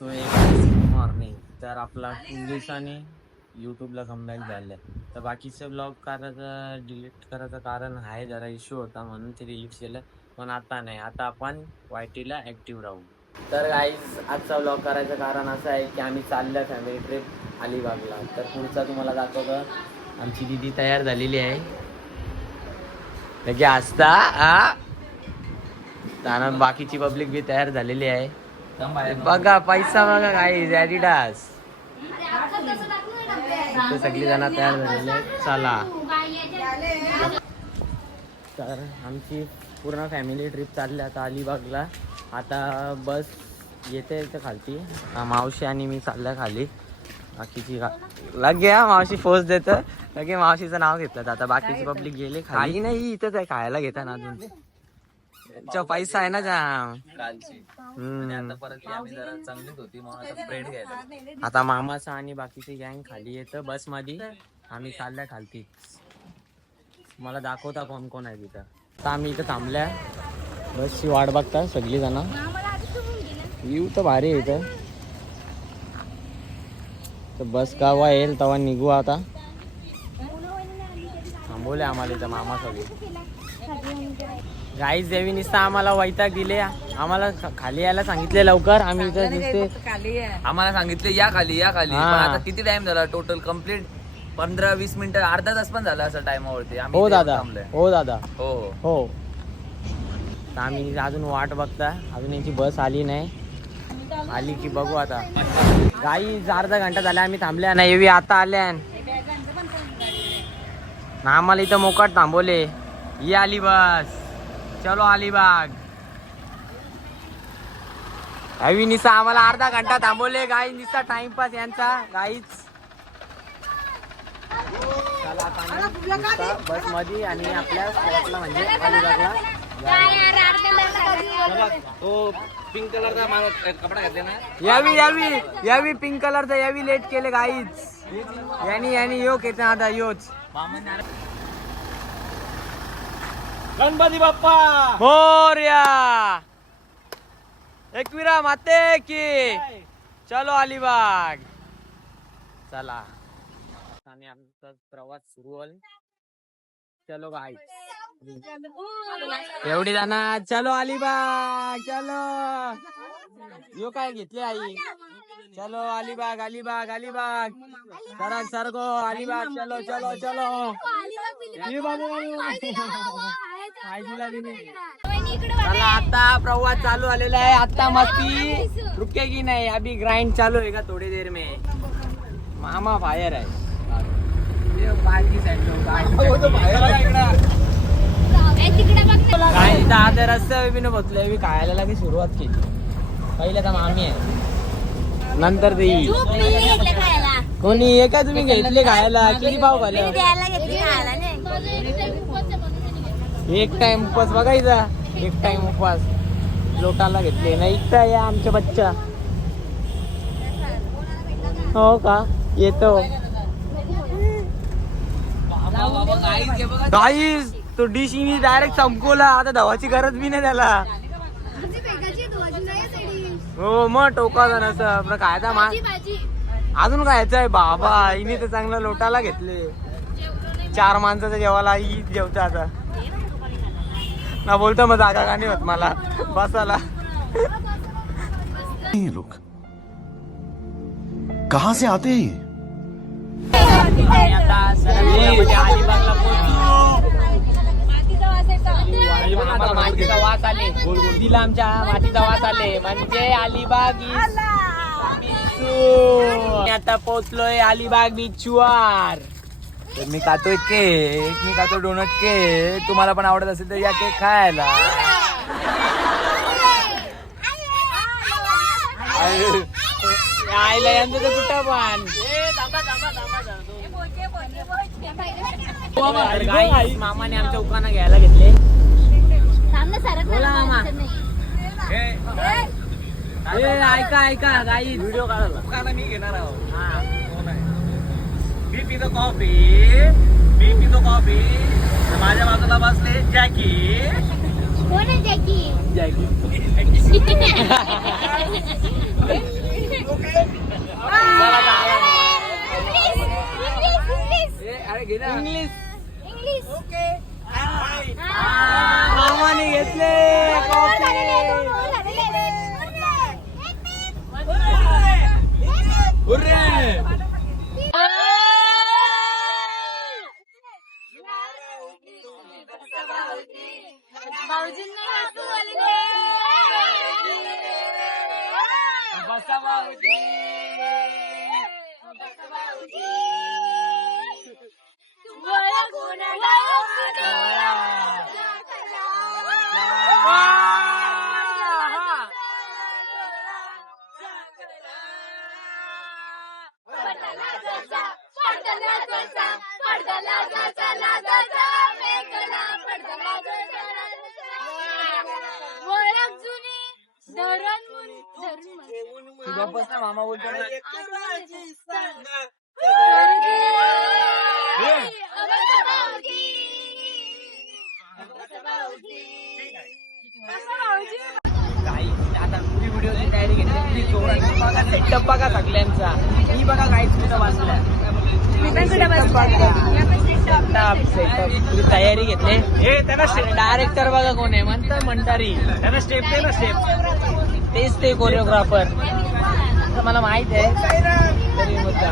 तो एक मॉर्निंग तर आपला खूप दिवसांनी यूट्यूबला कमबॅक झालं. तर बाकीचे ब्लॉग करायचं डिलीट करायचं कारण आहे, जरा इश्यू होता म्हणून ते डिलीट केलं. पण आता नाही, आता आपण YT ला ॲक्टिव्ह राहू. तर गाईज आजचा ब्लॉग करायचं कारण असं आहे की आम्ही चाललं फॅमिली ट्रिप अलिबागला. तर पुढचा तुम्हाला दाखवतो. आमची दिदी तयार झालेली आहे लगे असता त्यानं बाकीची पब्लिक बी तयार झालेली आहे. बघा पैसा बघा गाईज ॲडिडास. इथे सगळी जण तयार झालेले आहेत. चला तर आमची पूर्ण फॅमिली ट्रिप चालली आता अलिबागला. आता बस येते इथं खालती. मावशी आणि मी चालल्या खाली. बाकीची लगे मावशी फोर्स देतं लगे मावशीचं नाव घेतलं. आता बाकीची पब्लिक गेली खाली. नाही इथंच आहे, खायला घेता ना अजून पैसा आहे ना जाम. आता मामाचा आणि बाकीची गँग खाली येतं बस मध्ये. आम्ही चालल्या खालती. मला दाखवता कोण कोण आहे तिथं. आता आम्ही इथं थांबल्या बसची वाट बघता सगळी जण. व्ह्यू तर भारी आहे इथं. तर बस केव्हा येईल तेव्हा निघू. आता थांबवले आम्हाला इथं मामा सगळे. गाईज देवी निस्ता आम्हाला वैताग दिले. आम्हाला खाली यायला सांगितले लवकर. आम्ही इथं दिसते आम्हाला सांगितले या खाली या खाली. पण आता किती टाइम झाला टोटल कम्प्लीट 15-20 मिनिटं अर्धा तास पण झाला असं टाइमावरती. हो दादा हो दादा हो हो. तर आम्ही अजून वाट बघता. अजून यांची बस आली नाही. आली की बघू आता. गाईज अर्धा घंटा झाला आम्ही थांबल्या ना. एवी आता आल्या ना. आम्हाला इथं मोकाट थांबवले. ही आली बस. चलो अलिबाग. अवी निसा आम्हाला अर्धा घंटा थांबवले. गाई निसा टाइमपास यांचा गाईच. बस मध्ये आणि आपल्या स्पॉटला म्हणजे अलिबागला. तो पिंक कलरचा कपडा घातले ना. यावी पिंक कलरचा यावी लेट केले गाईच. यांनी योग येते आता योच. गणपती बाप्पा मोरया. एकविरा माते की. चलो अलिबाग. चला आणि आमचा प्रवास सुरू होईल. चलो गाई एवढी जाणार. चलो अलिबाग चलो. यो काय घेतले आई. चलो अलिबाग अलिबाग अलिबाग. सरक सरको अलिबाग. चलो चलो चलो. चला आता प्रवास चालू आलेला आहे. आता मस्ती रुकेगी नाही. अभी ग्राइंड चालू है का थोड़ी देर में. मामा फायर आहे. आता रस्त्यावर बी न बसलोय. खायला लागे सुरुवात केली. पहिले तर मामी आहे नंतर ते कोणी हे काय तुम्ही घेतले खायला. किती भाव खाले. एक टाइम उपवास बघायचा. एक टाइम उपवास लोटाला घेतले नाही. इथं या आमच्या बच्चा. हो का येतो. गाईस तो डिश डायरेक्ट संपवला. आता धावाची गरज बी नाही त्याला. हो मग टोका नसं आपलं खायचा मा. अजून खायचं आहे बाबा. हिने तर चांगलं लोटाला घेतले. 4 माणसाचं जेवायला ही जेवतं आता ना. बोलतो मग जागा का नाही होत मला बसायला. लोग कहाँ से आते हैं? मातीचा वास आले. दिला आमच्या मातीचा वास आले म्हणजे अलिबाग. आता पोहोचलोय अलिबाग बीचवर. मी खातोय केक. मी खातो डोनट केक. तुम्हाला पण आवडत असेल तर या केक खायला. आईला यांचं तर कुठं पण. मामाने आमच्या उकाना घ्यायला घेतले. बोला मामा. ऐका ऐका गाई व्हिडिओ काढायला मी घेणार आहोत. हा मी पितो कॉफी. मी पितो कॉफी. माझ्या बाजूला बसले जॅकी. कोण आहे जॅकी. जॅकी घे ना. English English. मामाने घेतले गप्पच ना मामा बोलतो ना. आता पुरी व्हिडिओची तयारी घेतली बघा सेटअप बघा सगळ्यांचा. मी बघा काहीच कुठं बसल्या सेटअप पुरी तयारी घेतली. डायरेक्टर बघा कोण आहे म्हणतारी त्यांना स्टेप दे ना स्टेप. तेच ते कोरिओग्राफर मला माहित आहे तरी मुद्दा.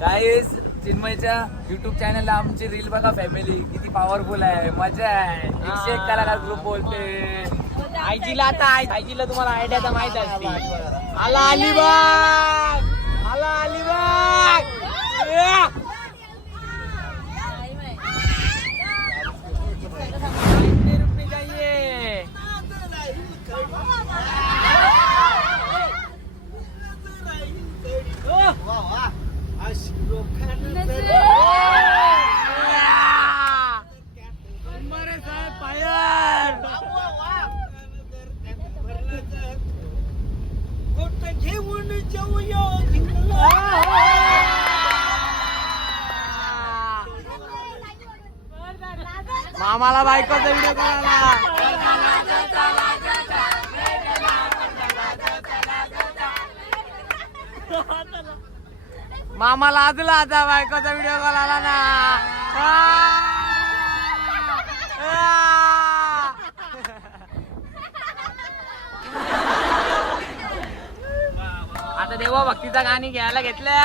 गाईस चिन्मयच्या युट्यूब चॅनलला आमची रील बघा फॅमिली किती पॉवरफुल आहे. मजा आहे. 101 कलाकार ग्रुप बोलते. आयजीला आता आयजीला तुम्हाला आयडिया तर माहित असते. आला अलिबाग आला अलिबाग. रुपये जाइए. मामाला बायकोचा व्हिडिओ करायला. मामा लाजला आता बायकोचा व्हिडिओ करायला ना. आता देवा भक्तीचा गाणी घ्यायला घेतल्या.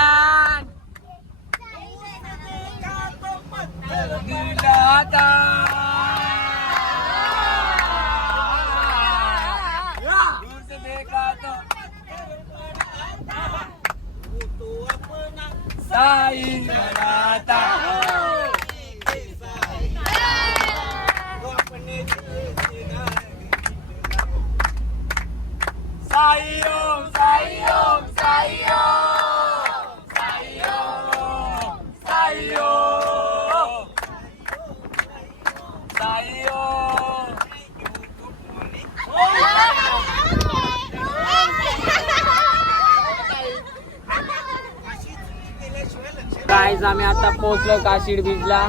गाईज आम्ही आता पोहोचलो काशीड बीचला.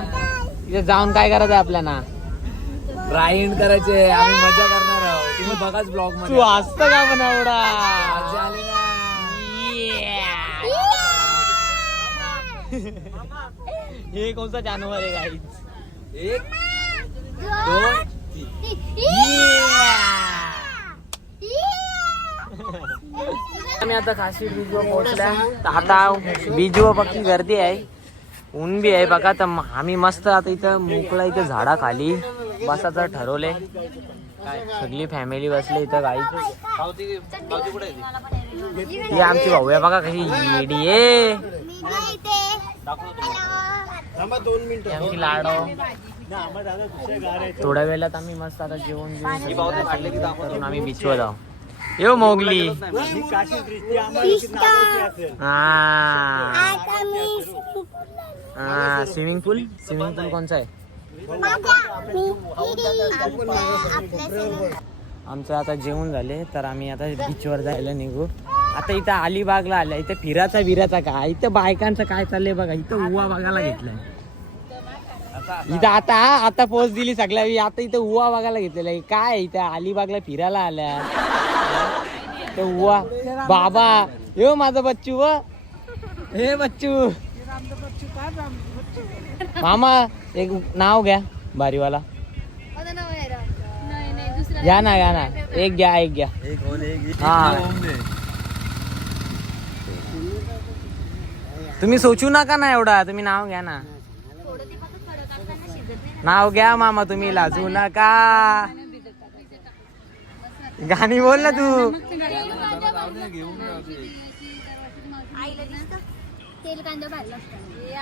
तिथे जाऊन काय करायचं आपल्याला? राईड करायचे. आम्ही मजा करणार आहोत. तुम्ही बघाच ब्लॉग मध्ये. तू असत का पण एवढा? मजा आली ना. हे कोणता जानवर आहे गाईज? 1 2 आम्ही आता काशीड बीचवर पोहोचल्या. आता बीचवर पक्की गर्दी आहे. ऊन बी आहे बघा. तर आम्ही मस्त आता इथं मोकळा इथं झाडाखाली बसायचं ठरवलंय. सगळी फॅमिली बसली इथं. गाई ही आमची भाऊ आहे बघा कशी येडी आहे. आमची लाडो. थोड्या वेळात आम्ही मस्त आता जेवण करून आम्ही बीचवर जाऊ. येऊ मोगली. हा स्विमिंग पूल. स्विमिंग पूल कोणचा आहे? आमचं आता जेवण झाले तर आम्ही आता बीचवर जायला निघू. आता इथं अलिबागला आलं. इथं फिराचा काय, इथं बायकांचं काय चाललंय बघा. इथं उवा बघायला घेतलाय. इथं आता पोच दिली सगळ्या. आता इथं उवा बघायला घेतलेला आहे. काय इथं अलिबागला फिरायला आल्या तर उवा. बाबा यो माझा बच्चू व हे बच्चू. मामा एक नाव घ्या भारीवाला. घ्या ना एक घ्या हा. तुम्ही सोचू नका ना एवढा. तुम्ही नाव घ्या ना. नाव घ्या मामा. तुम्ही लाजू नका. गाणी बोल ना तू.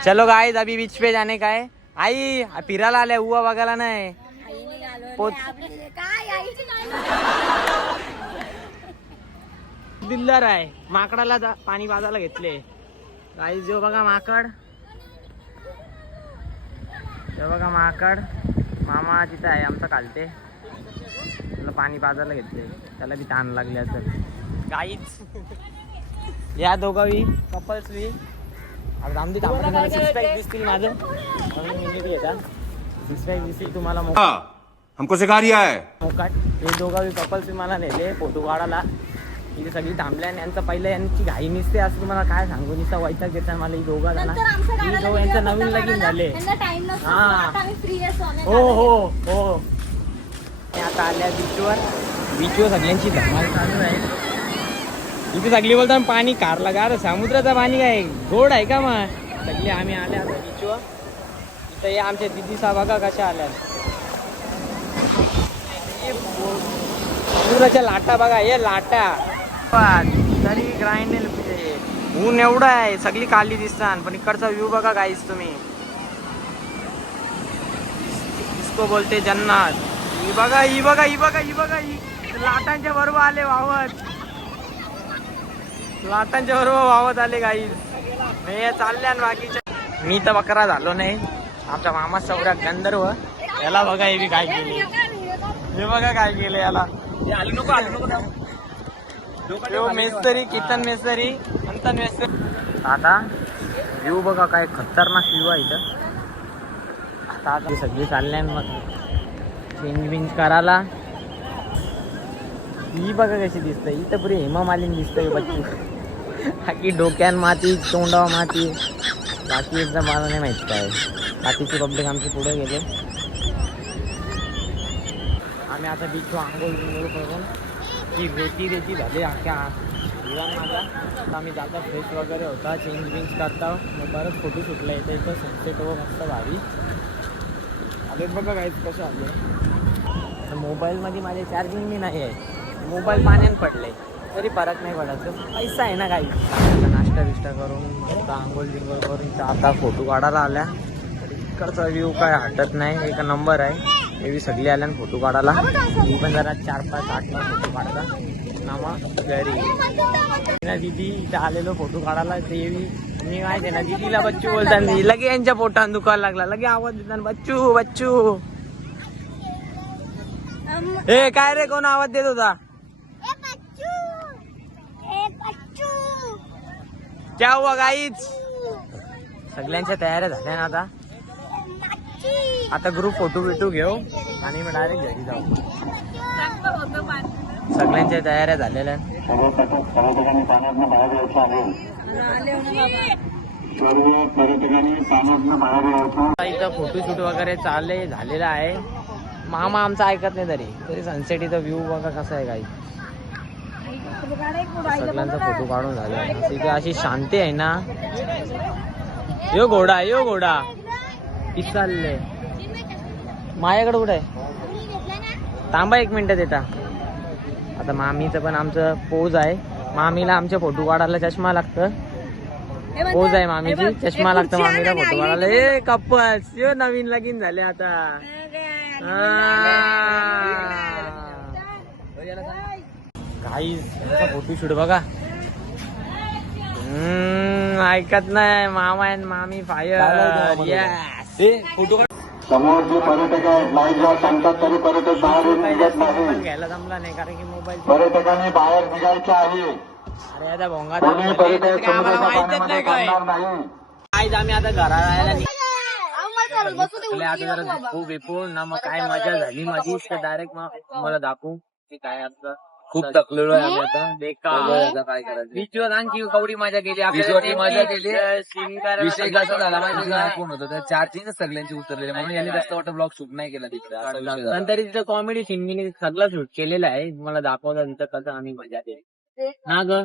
चलो गाइस अभी बीच पे जाने का है. आई फिरायला आल्या उवा बघायला नाही. दिलदार आहे. माकडाला पाणी पाजायला घेतले. गाईस जो बघा माकड. जो बघा माकड. मामा तिथं आहे आमचा कालते. त्याला पाणी पाजायला घेतले. त्याला बी ताण लागले असेल. गाईच या दोघावी कपल्स बी रामदी तांबडे सिक्स पॅक दिसतील. माझं सिक्स पॅक दिसतील तुम्हाला. हमको सिखा रिया है. मोकाट हे दोघावी कपल्स मला नेले फोटो काढायला. इथे सगळी थांबल्या आणि यांचं पहिलं यांची घाई निसते असं तुम्हाला काय सांगू. निसा वैताग घेतात मला ही दोघं जण. ही दोघं यांचं नवीन लगीन झाले. हा हो हो हो. आता आल्या बीचवर सगळ्यांची धमाल चालू आहे. इथे सगळी बोलतात पाणी कारला गार. समुद्राचं पाणी काय गोड आहे का मग. सगळे आम्ही आल्या आता बीचवर. इथं या आमच्या दिदी सा बघा कशा आल्या. समुद्राच्या लाटा बघा. हे लाटा तरी ग्राइंड ऊन एवढं आहे. सगळी काली दिसतात पण इकडचा व्ह्यू बघा गाईस तुम्ही. इसको बोलते जन्नत. ही बघा ही लाटांच्या बरोबर आले वावत. लाटांच्या बरोबर वावत आले गाईस. हे चालल्या बाकीच्या. मी तर बकरा झालो नाही. आमच्या मामा सौरा गंधर्व. याला बघा हे बी काय केले. हे बघा काय केलं याला. मेस्तरी कीर्तन मेस्तरी अंतन मेस्तरी. आता व्ह्यू बघा काय खतरनाक व्ह्यू आहे इथं. आता सगळी चालल्या मग चेंज बिंज करायला. ही बघा कशी दिसते. इथं पुरी हेमा मालिनी दिसतंय बच्चू. बाकी डोक्यान माती तोंडावर माती. बाकी एकदा मला नाही माहित काय. बाकीची पब्लिक आमची पुढे गेले. आम्ही आता बीचवर आंघोळ करून की रेती झाली अख्ख्या माझा. आता आम्ही जाता फ्रेश वगैरे होता. चेंज बिंज करता. मग परत फोटो शूटला येतं. इथं सनसेट व मस्त भारी आले बघा काहीच कसं आले. मोबाईलमध्ये माझे चार्जिंग बी नाही आहे. मोबाईल पाण्यात पडले तरी फरक नाही पडायचं. पैसा आहे ना काही. नाश्ता बिष्टा करून आता आंघोळ बिंघोळ करून आता फोटो काढायला आल्या. इकडचा व्ह्यू काय हटत नाही. एक नंबर आहे. हे बी सगळी आल्या फोटो काढायला. मी पण जरा 4-5-8 फोटो काढता नामा घरी ना. दिदी इथं आलेलो फोटो काढायला. ते मी काय ते ना दिदीला बच्चू बोलताना लगे यांच्या पोटात दुखायला लागला. लगे आवाज देताना बच्चू बच्चू. हे काय रे कोण आवाज देत होता. क्या हुआ गाईच. सगळ्यांच्या तयाऱ्या झाल्या ना. आता ग्रुप फोटो बिटो घेऊ आणि मग डायरेक्ट घरी जाऊ. सगळ्यांच्या तयाऱ्या झालेल्या. इथं फोटोशूट वगैरे झालेलं आहे. मामा आमचा ऐकत नाही तरी सनसेट इथं व्ह्यू बघा कसा आहे काही. सगळ्यांचा फोटो काढून झाला. इथे अशी शांती आहे ना. यो घोडा किती चालले. माझ्याकडे कुठे आहे. थांबा 1 मिनिट देता. आता मामीचं पण आमचं पोज आहे. मामीला आमच्या फोटो काढायला चष्मा लागतं. पोज आहे मामीची. चष्मा लागतं मामीला फोटो काढायला. हे कपल्स यो नवीन लगीन झाले आता. गाईस फोटोशूट बघा. ऐकत नाही. मामा अँड मामी फायर. फोटो समोर जे पर्यटक आहेत लाईव्हला सांगतात तरी पर्यटक बाहेर निघत नाही. मोबाईल घ्यायला जमला नाही कारण की मोबाईल पर्यटकांनी बाहेर निघायचे आहे. अरे आता भोंगा कोणी दाखवले, पर्यटक त्याचं काय आम्हाला समुद्राच्या माहितच पाण्यामध्ये नाही काय. पडणार नाही. आज आम्ही आता घराला यायला निघाले. आता जरा खूप विपून ना मग काय मजा झाली माझी डायरेक्ट मला दाखवू की काय आता खूप थकलेलो आहे आम्ही आता बेकार आता काय करायचं बीचवर आणखी कवडी मजा केली बीचवर मजा केली. स्विमिंग करायला विषय कसा झाला माहिती का फोन होता तर चार्जिंग सगळ्यांची उतरलेली म्हणून यांनी जास्त वाटत ब्लॉग शूट नाही केला तिकडे असा विषय झाला. नंतर तिथं कॉमेडी सीन सगळं शूट केलेलं आहे मला दाखवलं तिथं कसं आम्ही मजा केली ना ग.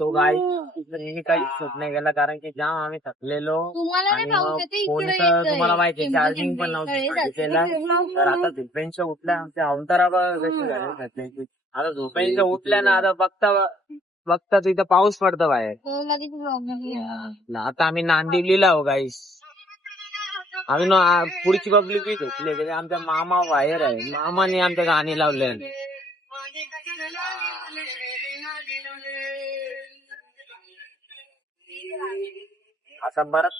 सो गाय तिथं काही शूट नाही केला कारण की जाम आम्ही थकलेलो आणि मग फोनचं तुम्हाला माहिती आहे चार्जिंग पण नव्हती केला. तर आता झोपेंच्या उठल्या आमच्या अवतारा कशी झाली आता झोपेंच्या उठल्या ना आता बघता तिथं पाऊस पडतो बाहेर ना. आता आम्ही नांदिवलीला हो गाईस आम्ही पुढची पब्लिक बी झोपली आमच्या मामा बाहेर आहे मामाने आमच्या गाणी लावले. असा बराच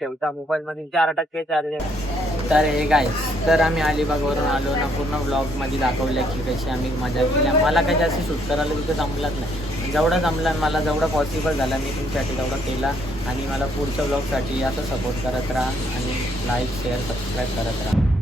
ठेवता मोबाईल मध्ये 4% चार्ज. तर हे काय तर आम्ही अलिबागवरून आलो ना पूर्ण ब्लॉग मध्ये दाखवल्या की कशी आम्ही मजा केली. मला काही जास्त शूट करायला तिथं जमलंच नाही. जेवढं जमलं मला जेवढं पॉसिबल झालं मी तुमच्यासाठी तेवढं केला. आणि मला पुढच्या ब्लॉगसाठी असं सपोर्ट करत राहा आणि लाईक शेअर सबस्क्राईब करत राहा.